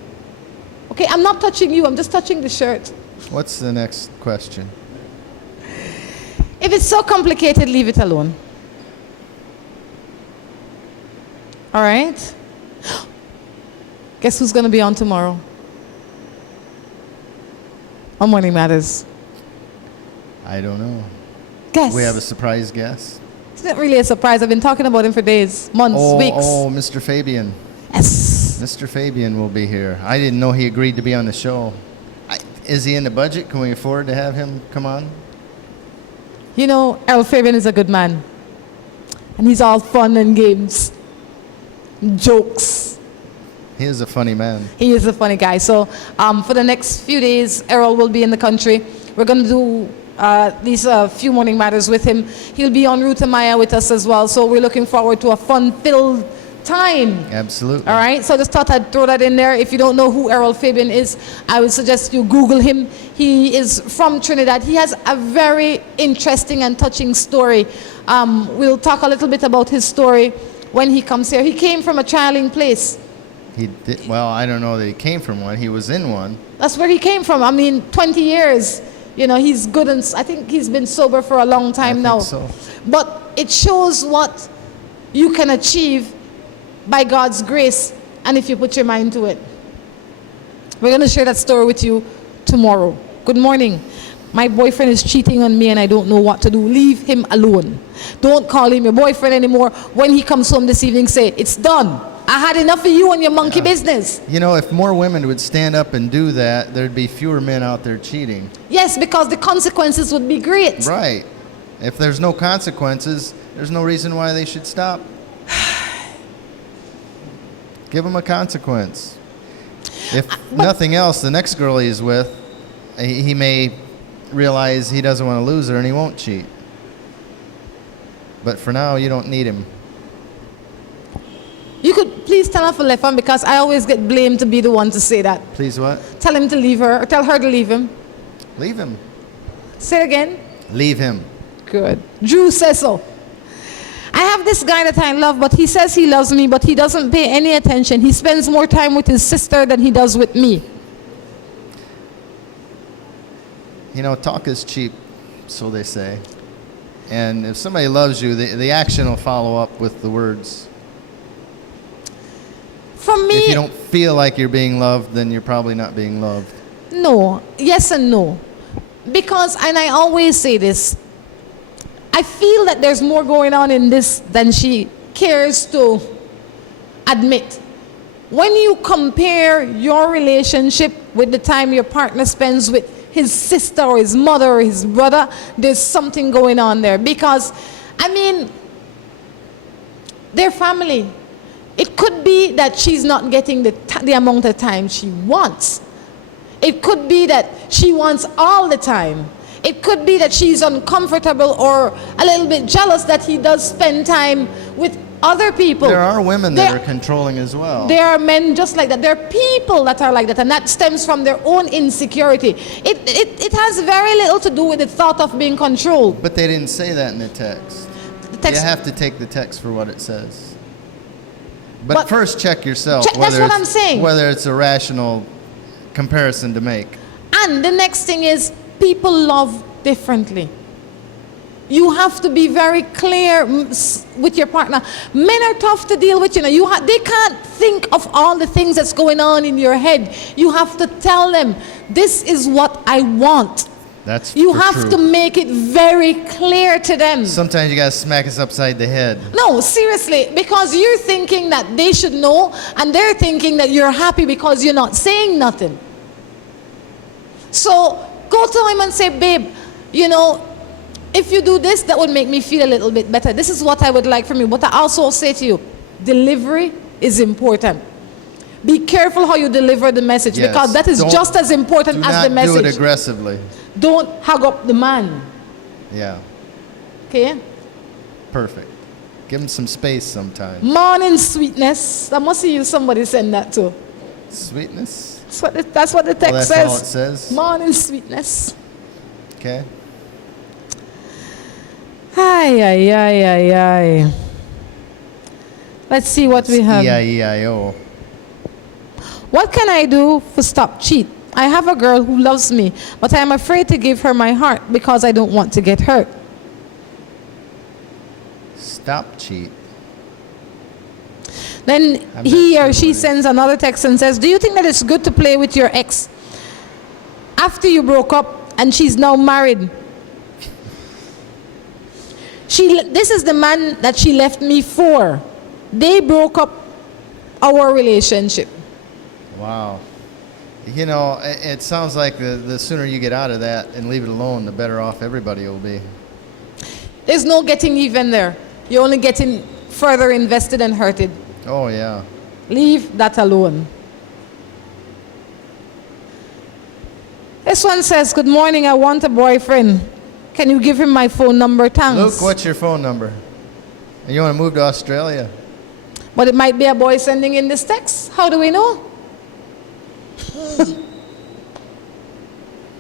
Okay, I'm not touching you. I'm just touching the shirt. What's the next question? If it's so complicated, leave it alone. All right? Guess who's going to be on tomorrow? On Morning Matters. I don't know. Guess. We have a surprise guest. It's not really a surprise. I've been talking about him for days, months, weeks. Oh, Mr. Fabian. Yes. Mr. Fabian will be here. I didn't know he agreed to be on the show. Is he in the budget? Can we afford to have him come on? You know, Earl Fabian is a good man. And he's all fun and games. Jokes. He is a funny man. He is a funny guy. So for the next few days, Errol will be in the country. We're going to do these few morning matters with him. He'll be en route to Maya with us as well. So we're looking forward to a fun-filled time. Absolutely. All right, so just thought I'd throw that in there. If you don't know who Errol Fabian is, I would suggest you Google him. He is from Trinidad. He has a very interesting and touching story. We'll talk a little bit about his story when he comes here. He came from a trialing place. He did, well, I don't know that he came from one. He was in one. That's where he came from. I mean, 20 years. You know, he's good, and I think he's been sober for a long time now. So. But it shows what you can achieve by God's grace, and if you put your mind to it. We're going to share that story with you tomorrow. Good morning. My boyfriend is cheating on me and I don't know what to do. Leave him alone. Don't call him your boyfriend anymore. When he comes home this evening, say, it's done. I had enough of you and your monkey business. You know, if more women would stand up and do that, there'd be fewer men out there cheating. Yes, because the consequences would be great. Right. If there's no consequences, there's no reason why they should stop. Give them a consequence. If nothing else, the next girl he's with, he may realize he doesn't want to lose her and he won't cheat. But for now, you don't need him. You could please tell her for left hand, because I always get blamed to be the one to say that. Please what? Tell him to leave her, or tell her to leave him. Leave him. Say it again. Leave him. Good. Drew says so. I have this guy that I love, but he says he loves me, but he doesn't pay any attention. He spends more time with his sister than he does with me. You know, talk is cheap, so they say. And if somebody loves you, the action will follow up with the words. For me, if you don't feel like you're being loved, then you're probably not being loved. No. Yes and no. Because, and I always say this, I feel that there's more going on in this than she cares to admit. When you compare your relationship with the time your partner spends with his sister or his mother or his brother, there's something going on there. Because, I mean, they're family. It could be that she's not getting the amount of time she wants. It could be that she wants all the time. It could be that she's uncomfortable or a little bit jealous that he does spend time with other people. There are women that are controlling as well. There are men just like that. There are people that are like that, and that stems from their own insecurity. It has very little to do with the thought of being controlled. But they didn't say that in the text. You have to take the text for what it says. But first check yourself that's what I'm saying. Whether it's a rational comparison to make. And the next thing is, people love differently. You have to be very clear with your partner. Men are tough to deal with. You know, they can't think of all the things that's going on in your head. You have to tell them, this is what I want. You have to make it very clear to them. Sometimes you gotta smack us upside the head. No, seriously, because you're thinking that they should know, and they're thinking that you're happy because you're not saying nothing. So go to him and say, babe, you know, if you do this, that would make me feel a little bit better. This is what I would like from you. But I also say to you, delivery is important. Be careful how you deliver the message, because that is just as important as the message. Do it aggressively. Don't hug up the man. Yeah. Okay? Perfect. Give him some space sometimes. Morning sweetness. I must see you somebody send that too. Sweetness? That's what the text says. That's all it says? Morning sweetness. Okay. Ay, ay, ay, ay, ay. Let's see what we have. E-I-E-I-O. What can I do to stop cheat? I have a girl who loves me, but I am afraid to give her my heart because I don't want to get hurt. Stop cheat. Then he or she sends another text and says, do you think that it's good to play with your ex after you broke up and she's now married? This is the man that she left me for. They broke up our relationship. Wow. You know, it sounds like the sooner you get out of that and leave it alone, the better off everybody will be. There's no getting even there. You're only getting further invested and hurted. Oh, yeah. Leave that alone. This one says, good morning, I want a boyfriend. Can you give him my phone number? Thanks. Luke, what's your phone number? And you want to move to Australia? But it might be a boy sending in this text. How do we know?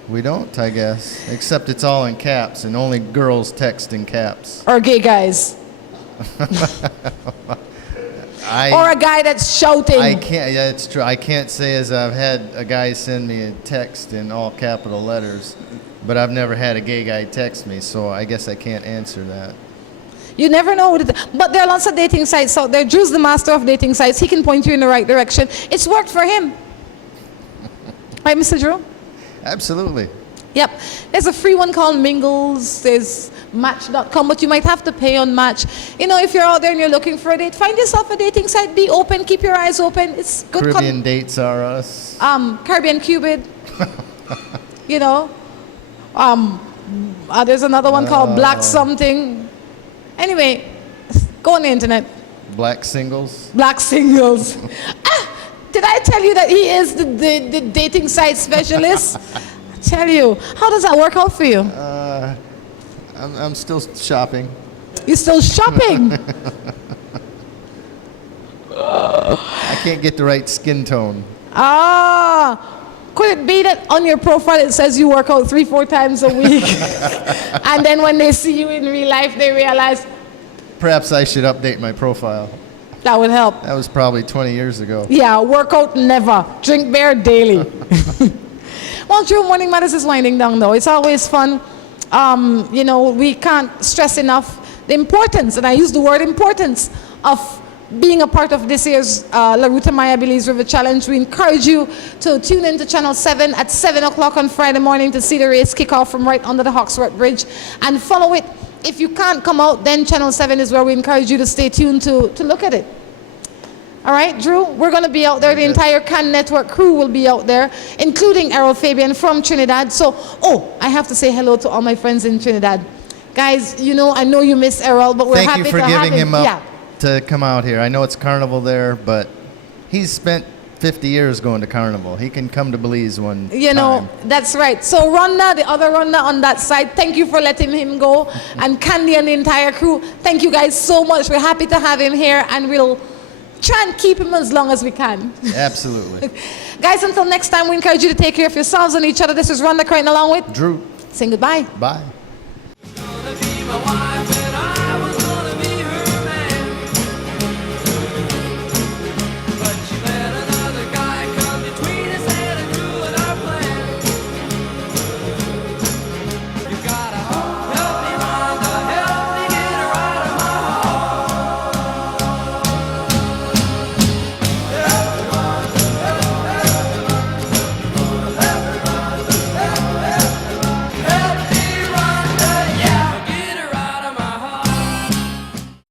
We don't, I guess. Except it's all in caps, and only girls text in caps. Or gay guys. Or a guy that's shouting. I can't. Yeah, it's true. I can't say as I've had a guy send me a text in all capital letters, but I've never had a gay guy text me, so I guess I can't answer that. You never know. But there are lots of dating sites out there. Drew's the master of dating sites. He can point you in the right direction. It's worked for him. Right, Mr. Drew? Absolutely. Yep. There's a free one called Mingles. There's Match.com, but you might have to pay on Match. You know, if you're out there and you're looking for a date, find yourself a dating site. Be open. Keep your eyes open. It's good. Caribbean Dates R Us. Caribbean Cupid. You know. There's another one called Black something. Anyway, go on the internet. Black Singles. Black Singles. Did I tell you that he is the dating site specialist? I tell you. How does that work out for you? I'm still shopping. You're still shopping? I can't get the right skin tone. Could it be that on your profile it says you work out 3-4 times a week? And then when they see you in real life, they realize... Perhaps I should update my profile. That would help. That was probably 20 years ago. Yeah, workout never. Drink beer daily. Well, Drew, Morning Matters is winding down though. It's always fun. You know, we can't stress enough the importance, and I use the word importance, of being a part of this year's La Ruta Maya Belize River Challenge. We encourage you to tune in to Channel 7 at 7 o'clock on Friday morning to see the race kick off from right under the Hawksworth Bridge and follow it. If you can't come out, then Channel 7 is where we encourage you to stay tuned to look at it. All right, Drew, we're going to be out there. The entire CAN Network crew will be out there, including Errol Fabian from Trinidad. So, I have to say hello to all my friends in Trinidad. Guys, you know, I know you miss Errol, but we're happy to have him. Thank you for giving him up to come out here. I know it's carnival there, but he's spent 50 years going to carnival. He can come to Belize one time. You know, that's right. So Rhonda, the other Rhonda on that side, thank you for letting him go. And Candy and the entire crew, thank you guys so much. We're happy to have him here, and we'll try and keep him as long as we can. Absolutely. Guys, until next time, we encourage you to take care of yourselves and each other. This is Rhonda Crichton along with Drew. Saying goodbye. Bye.